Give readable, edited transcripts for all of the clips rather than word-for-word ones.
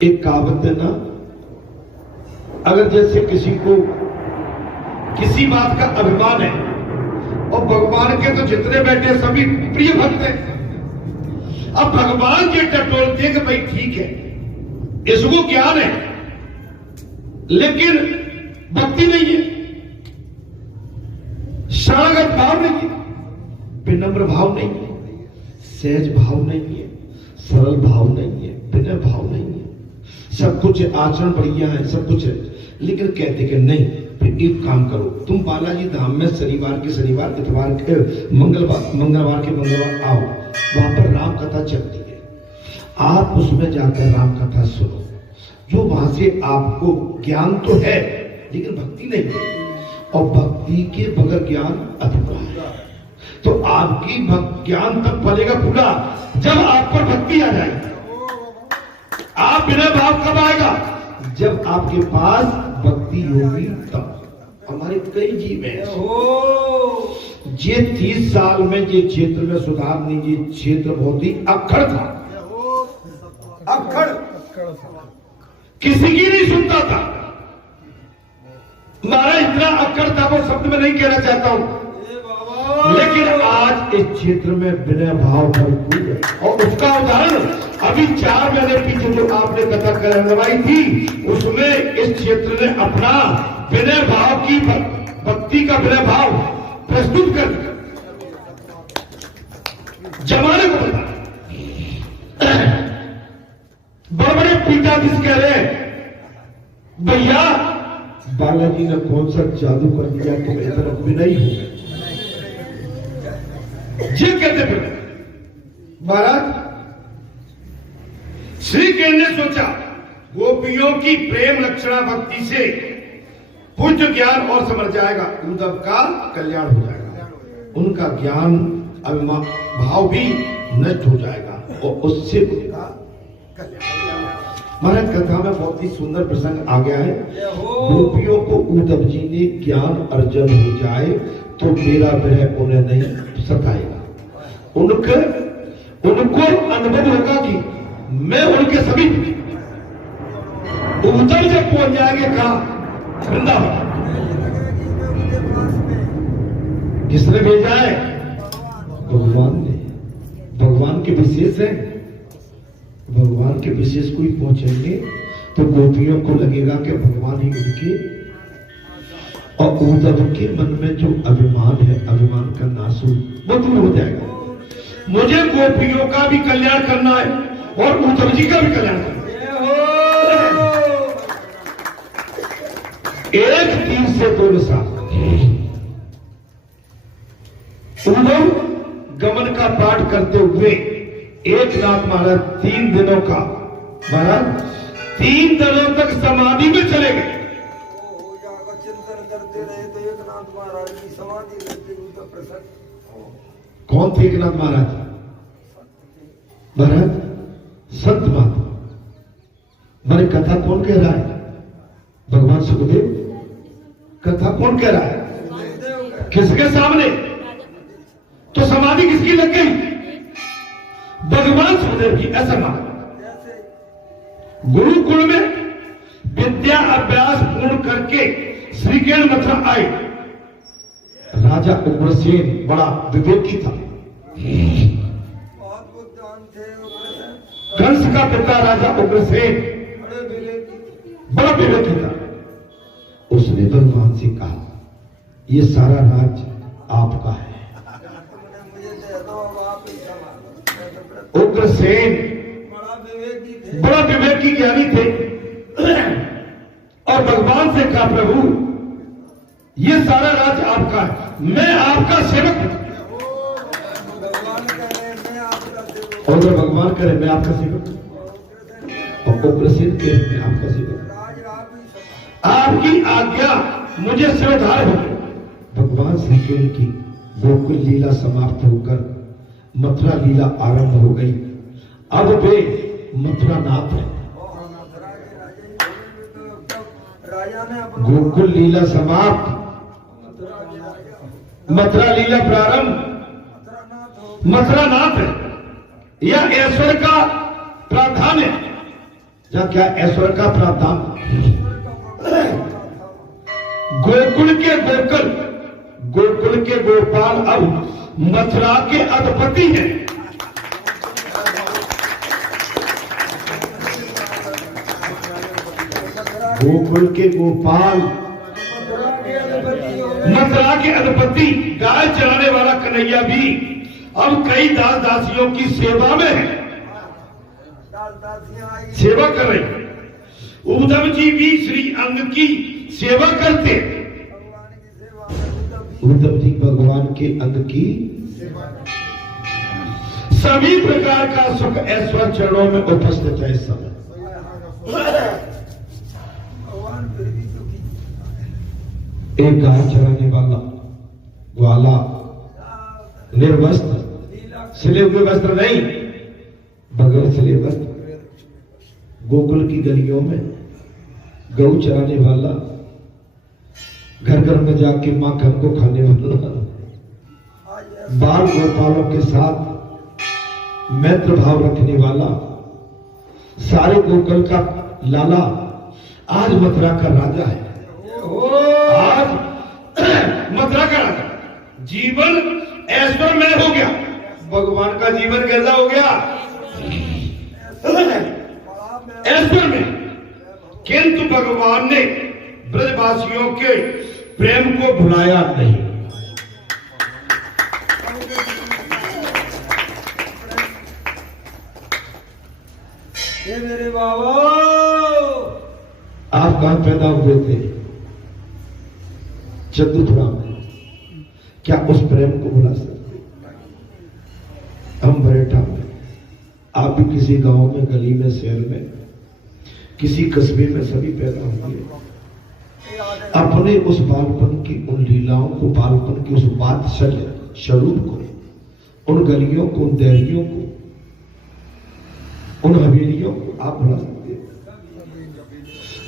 एक कहावत है ना, अगर जैसे किसी को किसी बात का अभिमान है और भगवान के तो जितने बैठे सभी प्रिय भक्त हैं, अब भगवान ये टटोलते हैं कि भाई ठीक है इसको ज्ञान है लेकिन भक्ति नहीं है, शरणागत भाव नहीं है, विनम्र भाव नहीं है, सहज भाव नहीं है, सरल भाव नहीं है, विनय भाव नहीं है, सब कुछ आचरण बढ़िया है, सब कुछ है, लेकिन कहते कि नहीं फिर एक काम करो, तुम बालाजी धाम में शनिवार के शनिवार, इतवार के मंगलवार के मंगलवार आओ, वहां पर राम कथा चलती है, आप उसमें जाकर राम कथा सुनो। जो वहां से आपको ज्ञान तो है लेकिन भक्ति नहीं है, और भक्ति के बगैर ज्ञान अधूरा है। तो आपकी ज्ञान तब फलेगा पूरा जब आप पर भक्ति आ जाएगी। आप बिना भाव कब आएगा? जब आपके पास भक्ति होगी तब। हमारे कई जीव हैं ये 30 साल में ये क्षेत्र में सुधार नहीं, ये क्षेत्र बहुत ही अक्खड़ था, अक्खड़ किसी की नहीं सुनता था। हमारा इतना अक्खड़ था वो शब्द में नहीं कहना चाहता हूं, लेकिन आज इस क्षेत्र में विनय भाव भरपूर है, और उसका उदाहरण अभी 4 महीने पीछे जो आपने कथा करवाई थी उसमें इस क्षेत्र ने अपना विनय भाव की भक्ति का विनय भाव प्रस्तुत कर जमाने को बता। बड़े पीठाधीश कह रहे भैया बालाजी ने कौन सा जादू कर दिया कि मेरी तरफ विनय हो गए। जी कहते थे महाराज, श्री कृष्ण ने सोचा गोपियों की प्रेम लक्षणा भक्ति से पूज्य ज्ञान और समझ जाएगा, उद्धव का कल्याण हो जाएगा, उनका ज्ञान अभिमान भाव भी नष्ट हो जाएगा और उससे उनका कल्याण। महाराज कथा में बहुत ही सुंदर प्रसंग आ गया है। गोपियों को उद्धव जी ने ज्ञान अर्जन हो जाए तो मेरा विरह उन्हें नहीं सताएगा, उनको अनुभव होगा कि मैं उनके सभी उद्धव जब पहुंच जाएंगे कहा वृंदावन। किसने भेजा है? भगवान ने। भगवान के विशेष है, भगवान के विशेष कोई पहुंचेंगे तो गोपियों को लगेगा कि भगवान ही उनके, और उद्धव के मन में जो अभिमान है, अभिमान का नाश वो दूर हो जाएगा। मुझे गोपियों का भी कल्याण करना है और उद्धव जी का भी कल्याण करना है। एक तीर से 2 निशान। उद्धव गमन का पाठ करते हुए एक नाथ महाराज 3 दिनों का, महाराज 3 दिनों तक समाधि में चले गए। चिंतन करते रहे तो एक नाथ महाराज की समाधि लेते उनका प्रसंग। कौन थे एक नाथ महाराज? महाराज संत महात्मा। मैंने कथा कौन कह रहा है? भगवान सुखदेव। कथा कौन कह रहा है? किसके सामने? तो समाधि किसकी लग गई? भगवान सुखदेव की। ऐसा माना गुरुकुल में विद्या अभ्यास पूर्ण करके श्री कृष्ण मथुरा आए। राजा उग्रसेन बड़ा विवेकी था, बहुत बुद्धिमान थे। कंस का पिता राजा उग्रसेन बड़ा विवेकी था। उसने भगवान से कहा ये सारा राज आपका है। उग्रसेन बड़ा विवेकी ज्ञानी थे और भगवान से कहा प्रभु ये सारा राज आपका है, मैं आपका सेवक हूं। और जब भगवान करे मैं आपका सेवक हूं, और उग्रसेन कहे मैं आपका सेवक, आपकी आज्ञा मुझे सेवाधार हो। भगवान श्री कृष्ण की गोकुल लीला समाप्त होकर मथुरा लीला आरंभ हो गई। अब वे मथुरा नाथ है। गोकुल लीला समाप्त, मथुरा लीला प्रारंभ, मथुरा नाथ है। यह ईश्वर का प्रावधान है। जहां क्या ऐश्वर्य का प्रावधान। गोकुल के गोपाल अब मथुरा के अधिपति हैं। गोकुल के गोपाल मथुरा के अधिपति, गाय चलाने वाला कन्हैया भी अब कई दास दासियों की सेवा में है, सेवा कर रहे हैं। उद्धव जी भी श्री अंग की सेवा करते हैं। उद्धव जी भगवान के अंग की सभी प्रकार का सुख ऐश्वर्य चरणों में उपस्थित है इस समय। एक गाय चराने वाला ग्वाला, निर्वस्त्र, सिले हुए वस्त्र नहीं, बगैर सिले वस्त्र, गोकुल की गलियों में गऊ चराने वाला, घर घर में जाके माखन को खाने वाला, बाल गोपालों के साथ मैत्र भाव रखने वाला, सारे गोकुल का लाला आज मथुरा का राजा है। आज मथुरा का राजा, जीवन ऐश्वर्यमय हो गया। भगवान का जीवन कैसा हो गया? ऐश्वर्यमय। किंतु भगवान ने ब्रजवासियों के प्रेम को भुलाया नहीं। ये मेरे बाबा, आप कहां पैदा हुए थे? चतुर्थुरा में। क्या उस प्रेम को भुला सकते? हम बरेठा में, आप भी किसी गांव में, गली में, शहर में, किसी कस्बे में सभी पैदा हुए। अपने उस बालपन की उन लीलाओं को, बालपन की उस वात्सल्य स्वरूप को, उन गलियों को, उन देहरियों को, उन हवेलियों को आप भुला सकते हैं?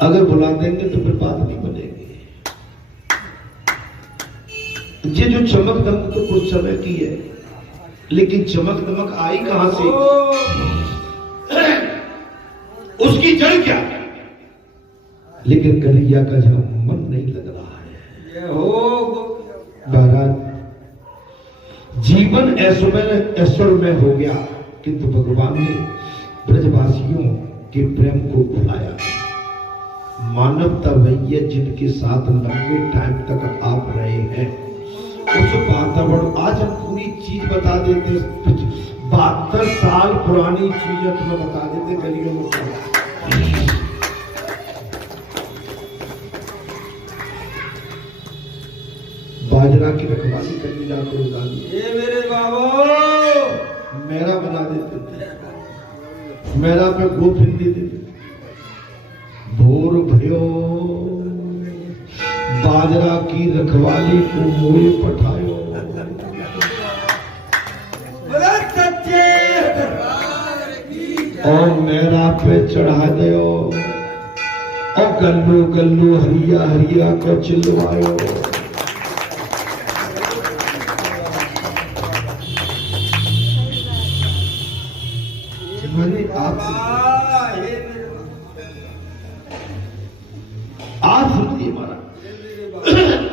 अगर भुला देंगे तो फिर बात नहीं बनेगी। ये जो चमक दमक तो कुछ समय की है, लेकिन चमक दमक आई कहां से? उसकी जड़ क्या? लेकिन कन्हैया का जहां मन नहीं लग रहा है। महाराज, जीवन ऐश्वर्यमय हो गया, किंतु भगवान ने ब्रजवासियों के प्रेम को भुलाया। मानवता वही जिनके साथ लंबे टाइम तक आप रहे हैं, उस वातावरण, आज हम पूरी चीज बता देते, 72 साल पुरानी चीज तुम्हें बता देते गलियों में। बाजरा की रखवाली करनी जाते गांधी, ये मेरे बाबा मेरा बना देते थे, मेरा पे गोफिन दे देते। भोर भयो बाजरा की रखवाली को मोए पठायो, और मेरा पे चढ़ा दो, और गल्लू गल्लू हरिया हरिया को चिल्लवायो। मैंने आप सुनिए महाराज,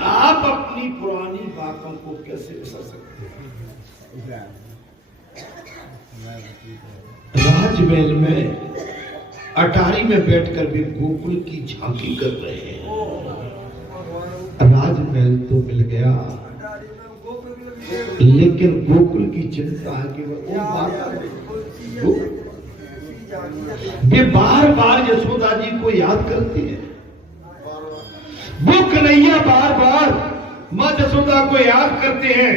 आप अपनी पुरानी बातों को कैसे विसर सकते हैं? राजमहल में अटारी में बैठकर भी गोकुल की झांकी कर रहे हैं। राजमहल तो मिल गया, लेकिन गोकुल की चिंता है कि वे बार बार यशोदा जी को याद करते हैं। वो कन्हैया बार बार मां यशोदा को याद करते हैं।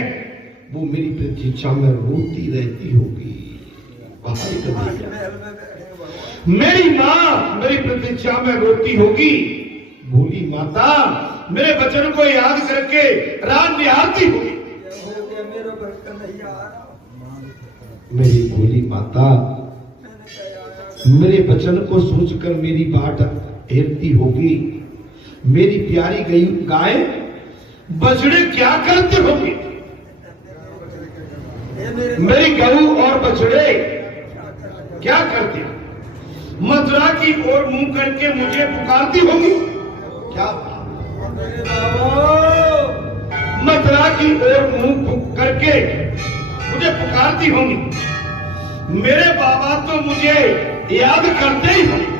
वो मेरी प्रतीक्षा में रोती रहती होगी। मेरी माँ मेरी प्रतीक्षा में रोती होगी। भोली माता मेरे बचन को याद करके रात निहारती होगी। मेरी भोली माता मेरे वचन को सोचकर मेरी बाट हेरती होगी। मेरी प्यारी गई गाय बछड़े क्या करते होंगे? मेरी गऊ और बछड़े क्या करते? मथुरा की ओर मुंह करके मुझे पुकारती होगी। क्या मेरे बाबा मथुरा की ओर मुंह करके मुझे पुकारती होंगी। मेरे बाबा तो मुझे याद करते ही होंगे।